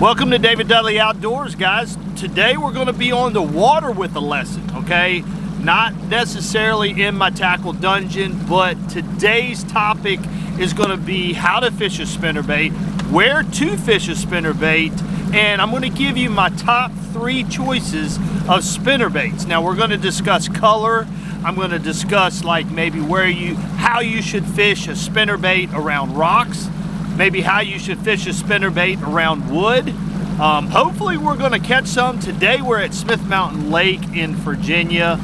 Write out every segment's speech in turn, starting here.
Welcome to David Dudley Outdoors, guys. Today we're going to be on the water with a lesson, okay? Not necessarily in my tackle dungeon, but today's topic is going to be how to fish a spinnerbait, where to fish a spinnerbait, and I'm going to give you my top 3 choices of spinnerbaits. Now we're going to discuss color. I'm going to discuss like maybe how you should fish a spinnerbait around rocks, maybe how you should fish a spinnerbait around wood. Hopefully we're going to catch some. Today we're at Smith Mountain Lake in Virginia.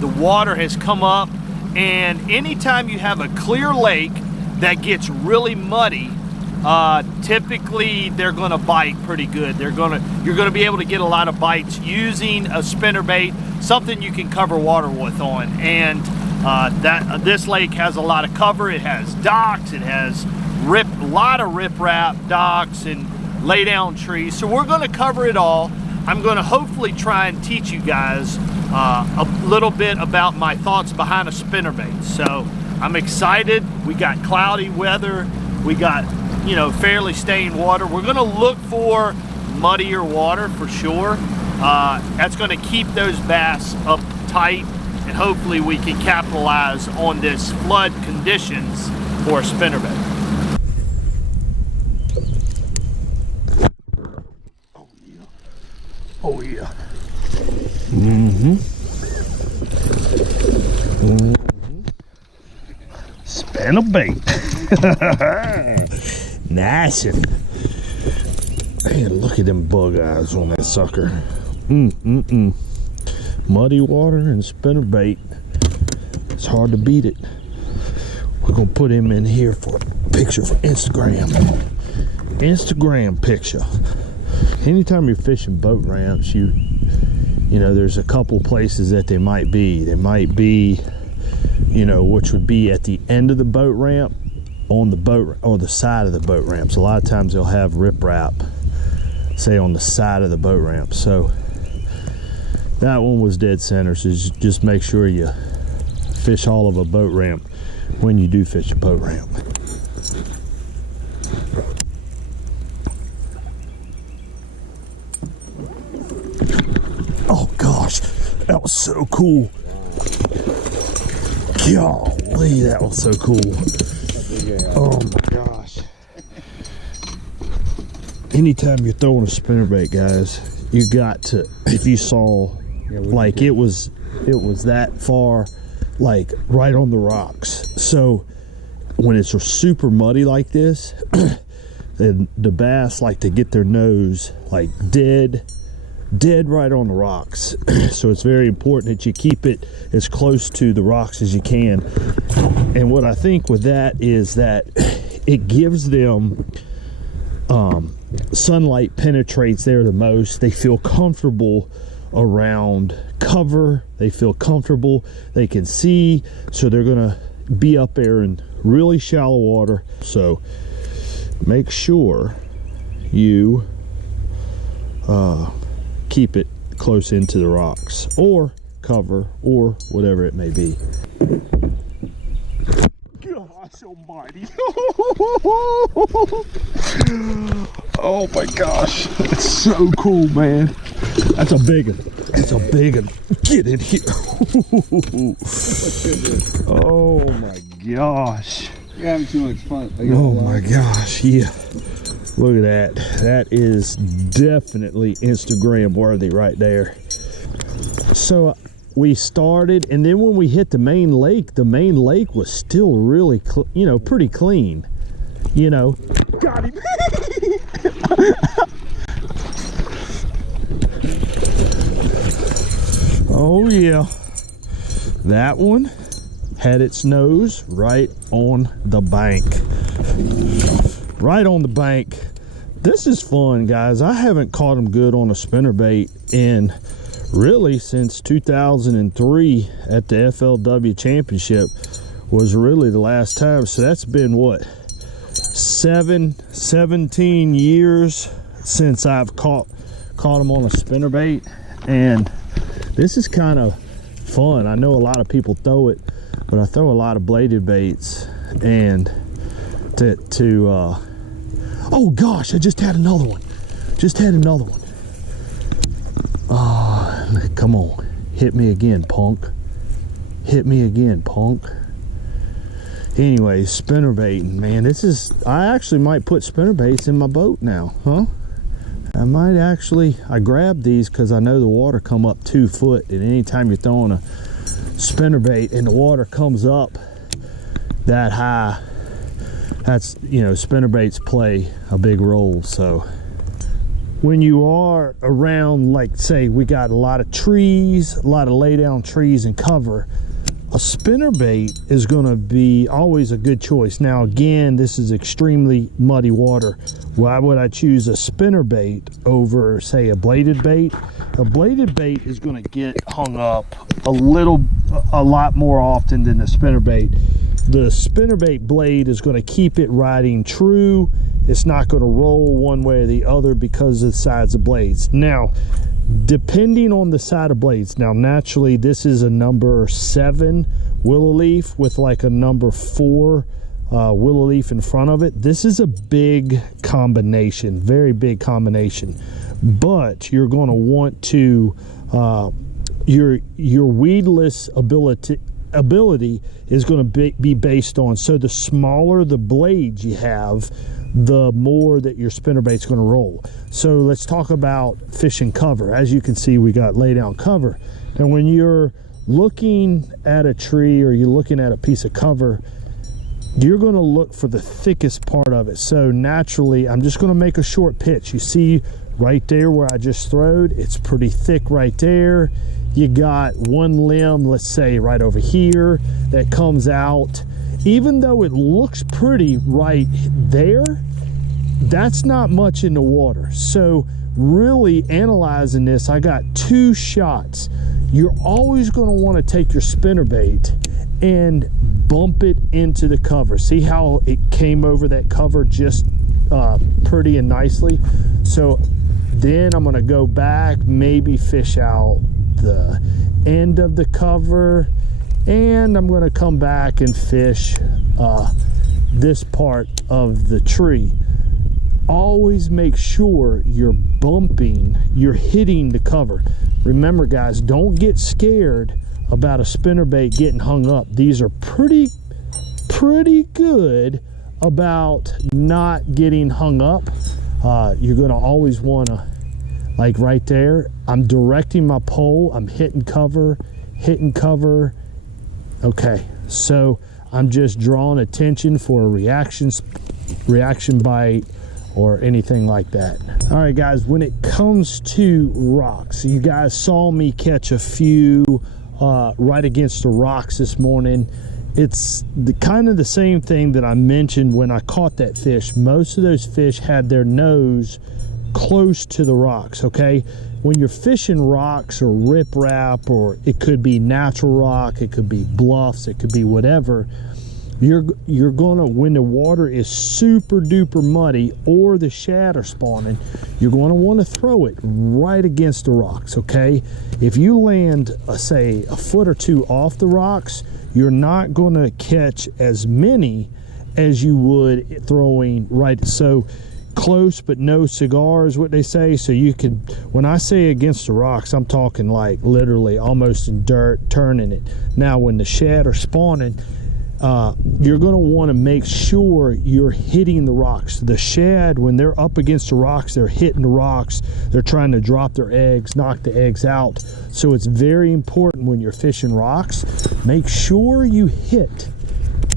The water has come up, and anytime you have a clear lake that gets really muddy, typically they're going to bite pretty good. You're going to be able to get a lot of bites using a spinnerbait, something you can cover water with on. And this lake has a lot of cover. It has docks. It has a lot of riprap, docks, and lay down trees. So we're going to cover it all. I'm going to hopefully try and teach you guys a little bit about my thoughts behind a spinnerbait. So I'm excited. We got cloudy weather. We got, fairly stained water. We're going to look for muddier water for sure. That's going to keep those bass up tight, and hopefully we can capitalize on this flood conditions for a spinnerbait. Oh yeah. Spinnerbait. Nice. Man, look at them bug eyes on that sucker. Muddy water and spinnerbait. It's hard to beat it. We're gonna put him in here for a picture for Instagram. Instagram picture. Anytime you're fishing boat ramps, you know, there's a couple places that they might be. They might be, which would be at the end of the boat ramp, on the boat or the side of the boat ramps. A lot of times they'll have riprap, say on the side of the boat ramp. So that one was dead center. So just make sure you fish all of a boat ramp when you do fish a boat ramp. Oh gosh, that was so cool. Golly, that was so cool. Oh my gosh. Anytime you're throwing a spinnerbait, guys, you got to, if you saw, like it was that far, like right on the rocks. So when it's super muddy like this, then the bass like to get their nose like dead right on the rocks. So it's very important that you keep it as close to the rocks as you can. And what I think with that is that it gives them sunlight penetrates there the most. They feel comfortable around cover. They feel comfortable. They can see, so they're gonna be up there in really shallow water. So make sure you keep it close into the rocks or cover or whatever it may be. Gosh almighty. Oh my gosh, that's so cool, man. That's a big one. That's a big one. Get in here. Oh my gosh. You're having too much fun. Oh my gosh, yeah. Look at that. That is definitely Instagram worthy right there. So we started, and then when we hit the main lake was still really, pretty clean. Got him. Oh yeah. That one had its nose right on the bank. Right on the bank. This is fun, guys. I haven't caught them good on a spinnerbait in really since 2003 at the FLW championship was really the last time. So that's been what, 17 years since I've caught them on a spinnerbait, and this is kind of fun. I know a lot of people throw it, but I throw a lot of bladed baits, and oh gosh, I just had another one. Just had another one. Oh, come on. Hit me again, punk. Hit me again, punk. Anyways, spinnerbaiting, man. This is, I actually might put spinnerbaits in my boat now, huh? I might actually, I grabbed these because I know the water come up 2 foot, and anytime you're throwing a spinnerbait and the water comes up that high, that's, you know, spinnerbaits play a big role. So when you are around, like say we got a lot of trees, a lot of lay down trees and cover, a spinnerbait is going to be always a good choice. Now again, this is extremely muddy water. Why would I choose a spinnerbait over, say, a bladed bait? A bladed bait is going to get hung up a lot more often than the spinnerbait. The spinnerbait blade is going to keep it riding true. It's not going to roll one way or the other because of the sides of blades. Now, depending on the side of blades, now naturally this is a number 7 willow leaf with like a number 4 willow leaf in front of it. This is a big combination, very big combination, but you're going to want to your weedless ability is going to be based on, so the smaller the blades you have, the more that your spinnerbait's going to roll. So let's talk about fishing cover. As you can see, we got lay down cover. And when you're looking at a tree or you're looking at a piece of cover, you're going to look for the thickest part of it. So naturally, I'm just going to make a short pitch. You see right there where I just throwed, it's pretty thick right there. You got one limb, let's say right over here, that comes out. Even though it looks pretty right there, that's not much in the water. So really analyzing this, I got 2 shots. You're always going to want to take your spinnerbait and bump it into the cover. See how it came over that cover just pretty and nicely? So then I'm going to go back, maybe fish out the end of the cover, and I'm going to come back and fish this part of the tree. Always make sure you're bumping, you're hitting the cover. Remember guys, don't get scared about a spinnerbait getting hung up. These are pretty good about not getting hung up. You're going to always want to, like right there, I'm directing my pole, I'm hitting cover. Okay, so I'm just drawing attention for a reaction bite or anything like that. All right guys, when it comes to rocks, you guys saw me catch a few right against the rocks this morning. It's kind of the same thing that I mentioned when I caught that fish. Most of those fish had their nose close to the rocks, okay? When you're fishing rocks or riprap, or it could be natural rock, it could be bluffs, it could be whatever, you're gonna, when the water is super duper muddy or the shad are spawning, you're gonna want to throw it right against the rocks, okay? If you land say a foot or 2 off the rocks, you're not gonna catch as many as you would throwing right so close but no cigar is what they say. So you could, when I say against the rocks, I'm talking like literally almost in dirt, turning it. Now when the shad are spawning, you're going to want to make sure you're hitting the rocks. The shad, when they're up against the rocks, they're hitting the rocks, they're trying to drop their eggs, knock the eggs out. So it's very important when you're fishing rocks, make sure you hit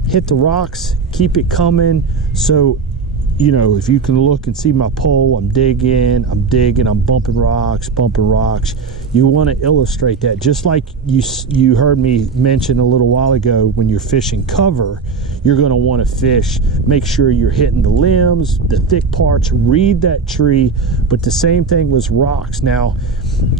the rocks, keep it coming. So you know, if you can look and see my pole, I'm digging, I'm bumping rocks. You want to illustrate that, just like you heard me mention a little while ago. When you're fishing cover, you're going to want to fish, make sure you're hitting the limbs, the thick parts, read that tree. But the same thing with rocks. Now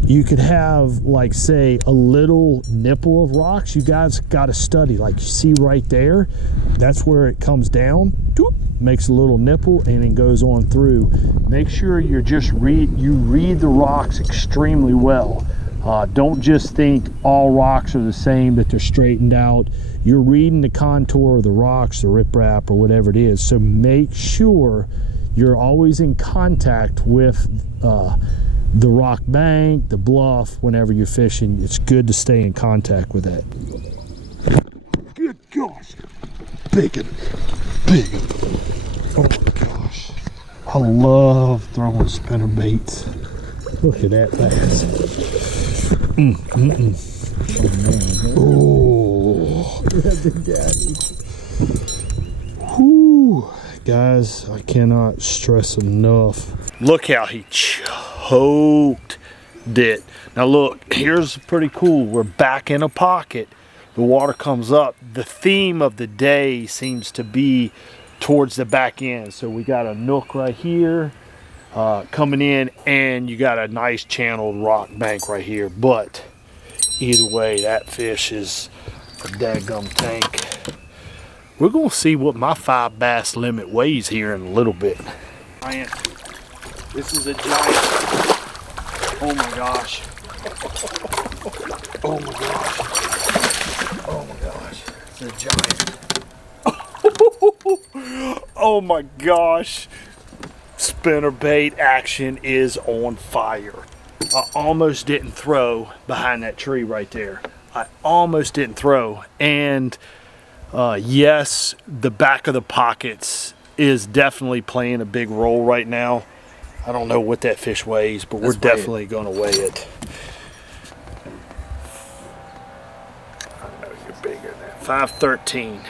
you could have, like, say, a little nipple of rocks. You guys got to study, like you see right there, that's where it comes down, doop, makes a little nipple, and it goes on through. Make sure you're just read the rocks extremely well. Don't just think all rocks are the same, that they're straightened out. You're reading the contour of the rocks, the riprap, or whatever it is. So make sure you're always in contact with the rock bank, the bluff. Whenever you're fishing, it's good to stay in contact with that. Good gosh, big. Oh my gosh, I love throwing spinner baits. Look at that bass. Oh, big daddy. Whoo, guys, I cannot stress enough. Look how he choked it. Now look, here's pretty cool. We're back in a pocket. The water comes up. The theme of the day seems to be towards the back end. So we got a nook right here coming in, and you got a nice channeled rock bank right here. But either way, that fish is a daggum tank. We're gonna see what my 5 bass limit weighs here in a little bit. Giant. This is a giant. Oh my gosh. Oh my gosh. Oh my gosh. It's a giant. Oh my gosh. Spinnerbait action is on fire. I almost didn't throw behind that tree right there. I almost didn't throw. And yes, the back of the pockets is definitely playing a big role right now. I don't know what that fish weighs, but we're definitely going to weigh it. I know you're bigger than that. 513.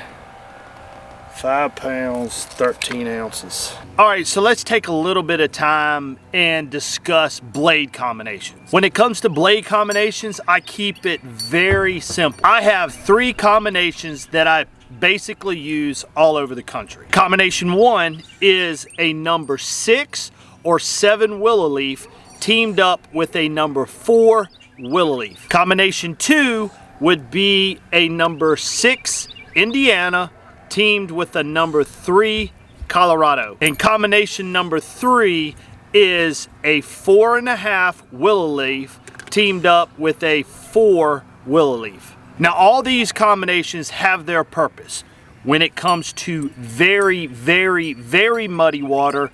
5 pounds, 13 ounces. All right, so let's take a little bit of time and discuss blade combinations. When it comes to blade combinations, I keep it very simple. I have 3 combinations that I basically use all over the country. Combination 1 is a number 6 or 7 willow leaf teamed up with a number 4 willow leaf. Combination 2 would be a number 6 Indiana teamed with a number 3 Colorado. And combination number 3 is a 4.5 willow leaf teamed up with a 4 willow leaf. Now all these combinations have their purpose. When it comes to very, very, very muddy water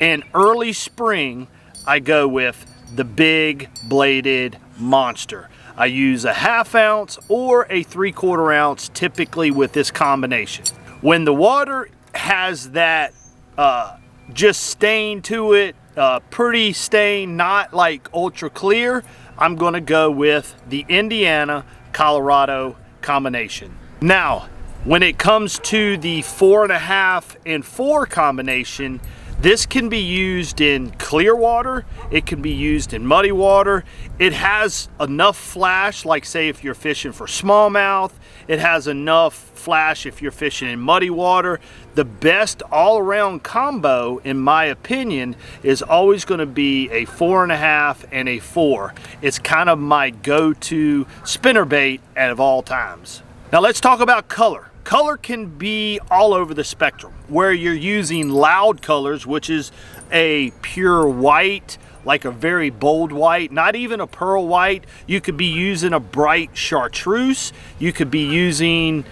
and early spring, I go with the big bladed monster. I use a 1/2 ounce or a 3/4 ounce typically with this combination. When the water has that just stain to it, pretty stain, not like ultra clear, I'm gonna go with the Indiana Colorado combination. Now, when it comes to the 4.5 and 4 combination, this can be used in clear water, it can be used in muddy water. It has enough flash, like say if you're fishing for smallmouth, it has enough flash if you're fishing in muddy water. The best all-around combo, in my opinion, is always going to be a 4.5 and a 4. It's kind of my go-to spinnerbait of all times. Now let's talk about color. Color can be all over the spectrum, where you're using loud colors, which is a pure white, like a very bold white, not even a pearl white. You could be using a bright chartreuse. You could be using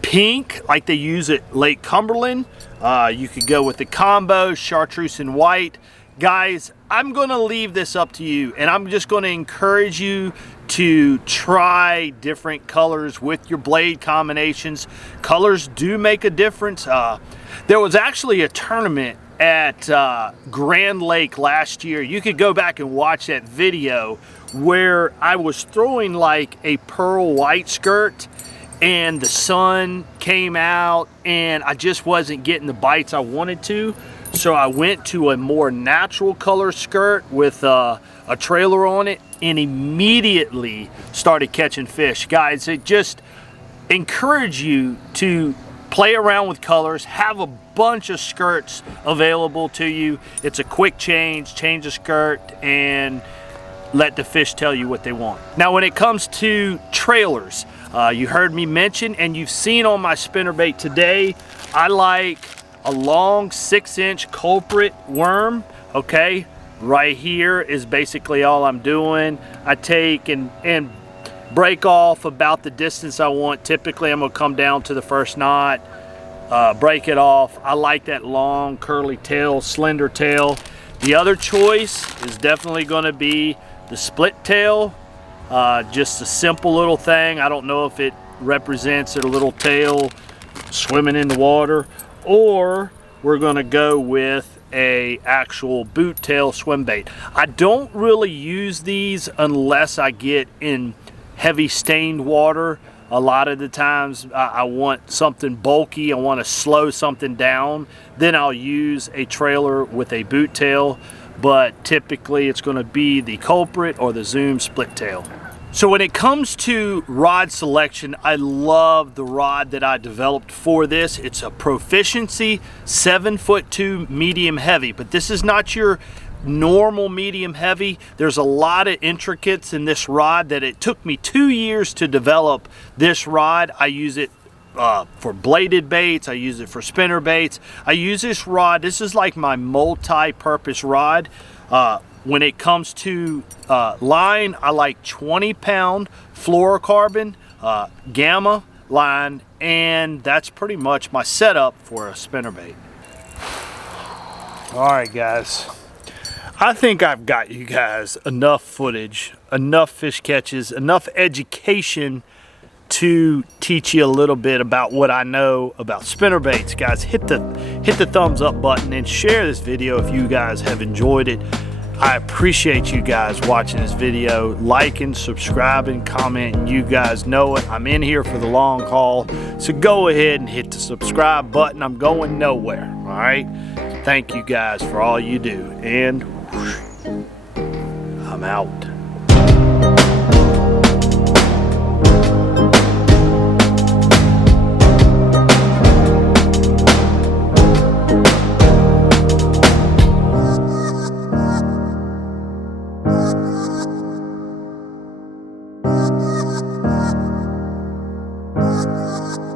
pink, like they use at Lake Cumberland. You could go with the combo, chartreuse and white. Guys, I'm gonna leave this up to you, and I'm just gonna encourage you to try different colors with your blade combinations. Colors do make a difference. There was actually a tournament at Grand Lake last year. You could go back and watch that video where I was throwing like a pearl white skirt and the sun came out and I just wasn't getting the bites I wanted to. So I went to a more natural color skirt with a trailer on it and immediately started catching fish. Guys, it just encourage you to play around with colors, have a bunch of skirts available to you. It's a quick change a skirt and let the fish tell you what they want. Now when it comes to trailers, you heard me mention and you've seen on my spinnerbait today, I like a long 6-inch culprit worm. Okay, right here is basically all I'm doing. I take and break off about the distance I want. Typically I'm gonna come down to the first knot, break it off. I like that long curly tail, slender tail. The other choice is definitely going to be the split tail. Just a simple little thing. I don't know if it represents a little tail swimming in the water, or we're going to go with a actual boot tail swim bait. I don't really use these unless I get in heavy stained water. A lot of the times I want something bulky, I want to slow something down, then I'll use a trailer with a boot tail, but typically it's going to be the culprit or the Zoom split tail. So when it comes to rod selection, I love the rod that I developed for this. It's a Proficiency 7'2" medium heavy, but this is not your normal medium heavy. There's a lot of intricates in this rod that it took me 2 years to develop this rod. I use it for bladed baits, I use it for spinner baits. I use this rod, this is like my multi-purpose rod. When it comes to line, I like 20-pound fluorocarbon gamma line, and that's pretty much my setup for a spinnerbait. All right, guys. I think I've got you guys enough footage, enough fish catches, enough education to teach you a little bit about what I know about spinnerbaits. Guys, hit the thumbs up button and share this video if you guys have enjoyed it. I appreciate you guys watching this video, liking, subscribing, commenting. You guys know it. I'm in here for the long haul. So go ahead and hit the subscribe button. I'm going nowhere, all right? Thank you guys for all you do. And I'm out. You